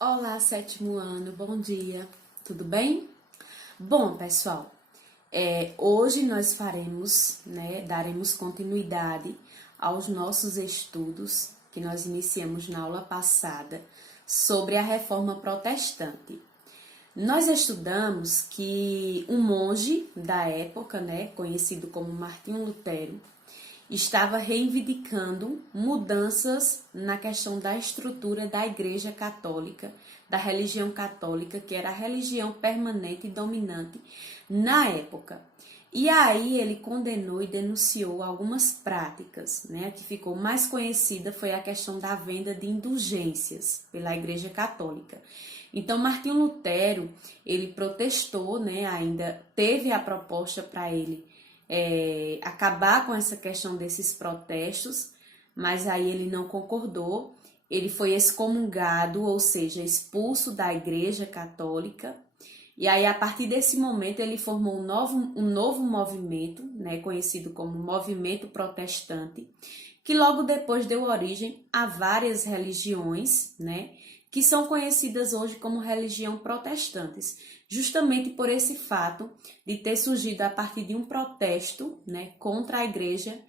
Olá, sétimo ano, bom dia, tudo bem? Bom, pessoal, hoje nós daremos continuidade aos nossos estudos que nós iniciamos na aula passada sobre a Reforma Protestante. Nós estudamos que um monge da época, conhecido como Martinho Lutero, estava reivindicando mudanças na questão da estrutura da Igreja Católica, da religião católica, que era a religião permanente e dominante na época. E aí ele condenou e denunciou algumas práticas, né? A que ficou mais conhecida foi a questão da venda de indulgências pela Igreja Católica. Então, Martinho Lutero, ele protestou, né? Ainda teve a proposta para ele acabar com essa questão desses protestos, mas aí ele não concordou. Ele foi excomungado, ou seja, expulso da Igreja Católica. E aí, a partir desse momento, ele formou um novo movimento, né, conhecido como Movimento Protestante, que logo depois deu origem a várias religiões, né, que são conhecidas hoje como religião protestantes, justamente por esse fato de ter surgido a partir de um protesto, né, contra a Igreja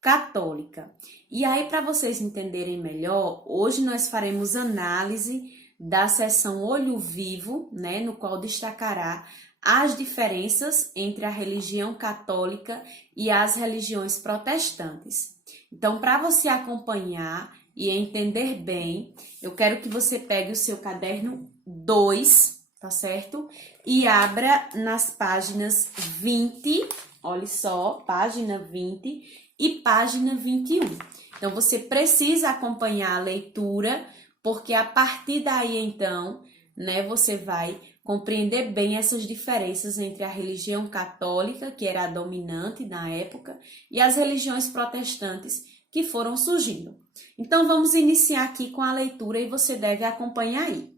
Católica. E aí, para vocês entenderem melhor, hoje nós faremos análise da seção Olho Vivo, né, no qual destacará as diferenças entre a religião católica e as religiões protestantes. Então, para você acompanhar e entender bem, eu quero que você pegue o seu caderno 2, tá certo? E abra nas páginas 20, olha só, página 20 e página 21. Então, você precisa acompanhar a leitura, porque a partir daí, então, né, você vai compreender bem essas diferenças entre a religião católica, que era a dominante na época, e as religiões protestantes que foram surgindo. Então, vamos iniciar aqui com a leitura e você deve acompanhar aí.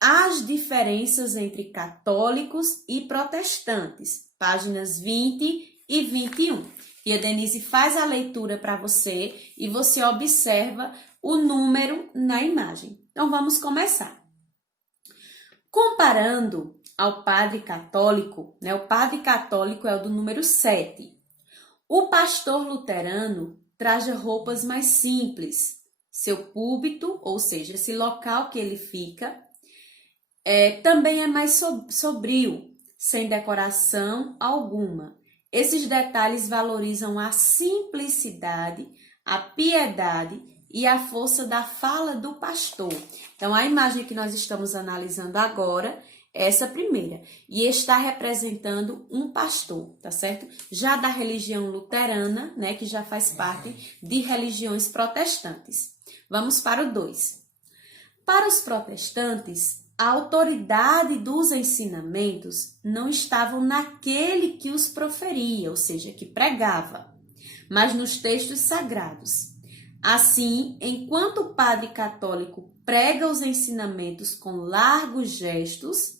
As diferenças entre católicos e protestantes, páginas 20 e 21. E a Denise faz a leitura para você e você observa o número na imagem. Então, vamos começar. Comparando ao padre católico, né? O padre católico é o do número 7. O pastor luterano traja roupas mais simples. Seu púlpito, ou seja, esse local que ele fica, também é mais sobrio, sem decoração alguma. Esses detalhes valorizam a simplicidade, a piedade e a força da fala do pastor. Então, a imagem que nós estamos analisando agora é essa primeira, e está representando um pastor, tá certo? Já da religião luterana, né, que já faz parte de religiões protestantes. Vamos para o 2. Para os protestantes, a autoridade dos ensinamentos não estavam naquele que os proferia, ou seja, que pregava, mas nos textos sagrados. Assim, enquanto o padre católico prega os ensinamentos com largos gestos,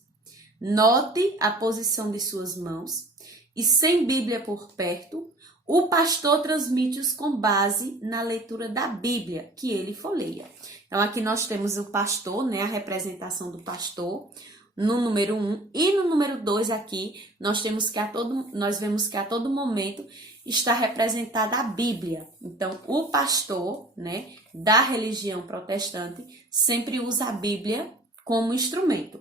note a posição de suas mãos e sem Bíblia por perto, o pastor transmite-os com base na leitura da Bíblia que ele folheia. Então, aqui nós temos o pastor, né, a representação do pastor, no número 1, e no número 2 aqui, nós vemos que a todo momento está representada a Bíblia. Então, o pastor, né, da religião protestante sempre usa a Bíblia como instrumento.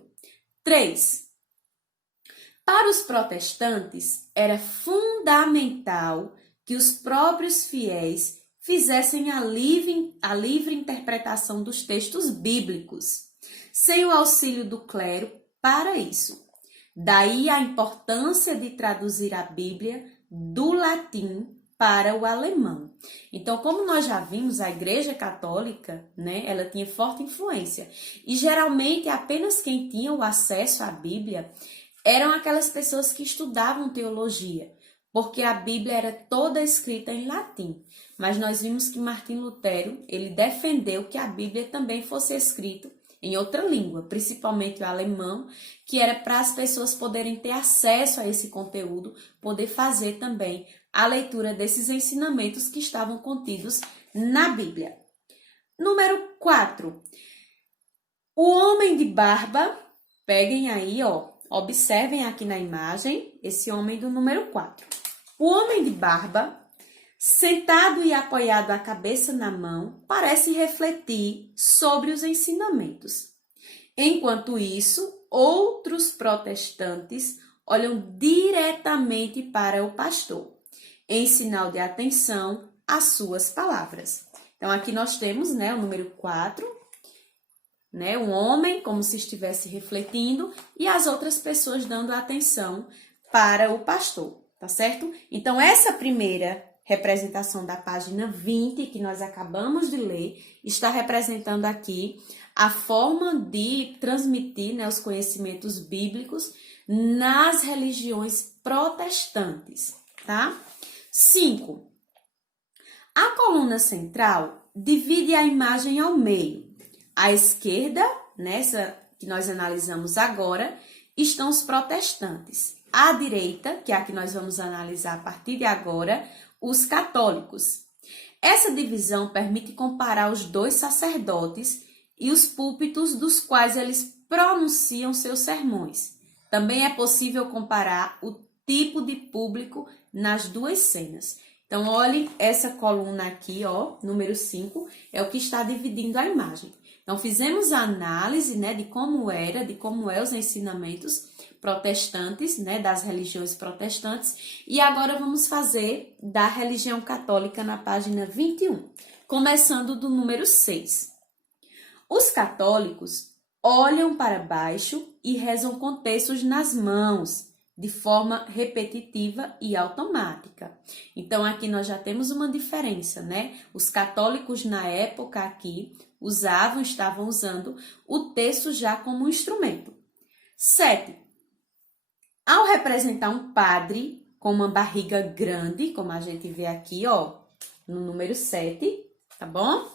3. Para os protestantes, era fundamental que os próprios fiéis fizessem a livre interpretação dos textos bíblicos, sem o auxílio do clero para isso. Daí a importância de traduzir a Bíblia do latim para o alemão. Então, como nós já vimos, a Igreja Católica, né, ela tinha forte influência. E geralmente apenas quem tinha o acesso à Bíblia eram aquelas pessoas que estudavam teologia, porque a Bíblia era toda escrita em latim. Mas nós vimos que Martinho Lutero, ele defendeu que a Bíblia também fosse escrita em outra língua, principalmente o alemão, que era para as pessoas poderem ter acesso a esse conteúdo, poder fazer também a leitura desses ensinamentos que estavam contidos na Bíblia. Número 4. O homem de barba, peguem aí, ó, observem aqui na imagem, esse homem do número 4. O homem de barba, sentado e apoiado a cabeça na mão, parece refletir sobre os ensinamentos. Enquanto isso, outros protestantes olham diretamente para o pastor, em sinal de atenção às suas palavras. Então, aqui nós temos, né, o número 4, né, um homem como se estivesse refletindo e as outras pessoas dando atenção para o pastor, tá certo? Então, essa primeira representação da página 20, que nós acabamos de ler, está representando aqui a forma de transmitir, né, os conhecimentos bíblicos nas religiões protestantes, tá? 5. A coluna central divide a imagem ao meio. À esquerda, nessa que nós analisamos agora, estão os protestantes. À direita, que é a que nós vamos analisar a partir de agora, os católicos. Essa divisão permite comparar os dois sacerdotes e os púlpitos dos quais eles pronunciam seus sermões. Também é possível comparar o tipo de público nas duas cenas. Então, olhem essa coluna aqui, ó, número 5, é o que está dividindo a imagem. Então, fizemos a análise, né, de como é os ensinamentos protestantes, né, das religiões protestantes, e agora vamos fazer da religião católica na página 21, começando do número 6. Os católicos olham para baixo e rezam com textos nas mãos, de forma repetitiva e automática. Então, aqui nós já temos uma diferença, né? Os católicos, na época aqui, estavam usando o texto já como um instrumento. 7. Ao representar um padre com uma barriga grande, como a gente vê aqui, ó, no número 7, tá bom?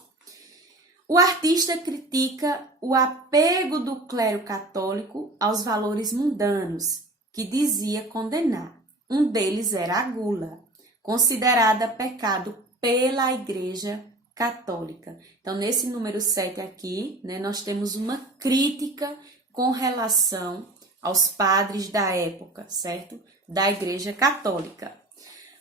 O artista critica o apego do clero católico aos valores mundanos, que dizia condenar. Um deles era a gula, considerada pecado pela Igreja Católica. Então, nesse número 7 aqui, né, nós temos uma crítica com relação aos padres da época, certo? Da Igreja Católica.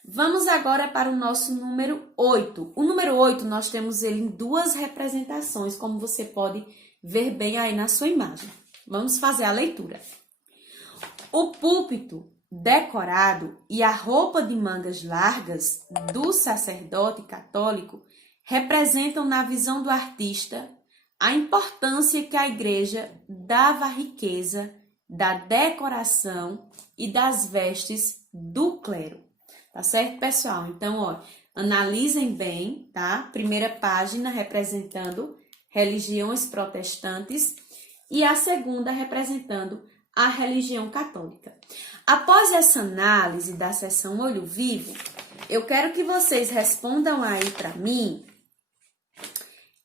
Vamos agora para o nosso número 8. O número 8, nós temos ele em duas representações, como você pode ver bem aí na sua imagem. Vamos fazer a leitura. O púlpito decorado e a roupa de mangas largas do sacerdote católico representam, na visão do artista, a importância que a igreja dava à riqueza da decoração e das vestes do clero. Tá certo, pessoal? Então, ó, analisem bem, tá? Primeira página representando religiões protestantes e a segunda representando a religião católica. Após essa análise da seção Olho Vivo, eu quero que vocês respondam aí para mim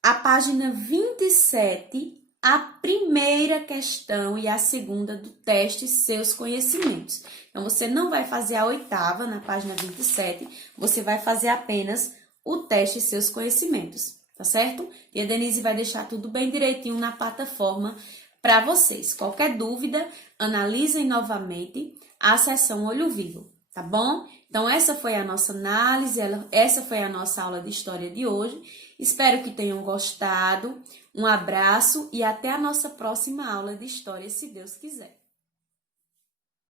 a página 27, a primeira questão e a segunda do teste Seus Conhecimentos. Então, você não vai fazer a 8ª na página 27, você vai fazer apenas o teste Seus Conhecimentos, tá certo? E a Denise vai deixar tudo bem direitinho na plataforma para vocês. Qualquer dúvida, analisem novamente a seção Olho Vivo, tá bom? Então, essa foi a nossa análise, essa foi a nossa aula de história de hoje. Espero que tenham gostado. Um abraço e até a nossa próxima aula de história, se Deus quiser.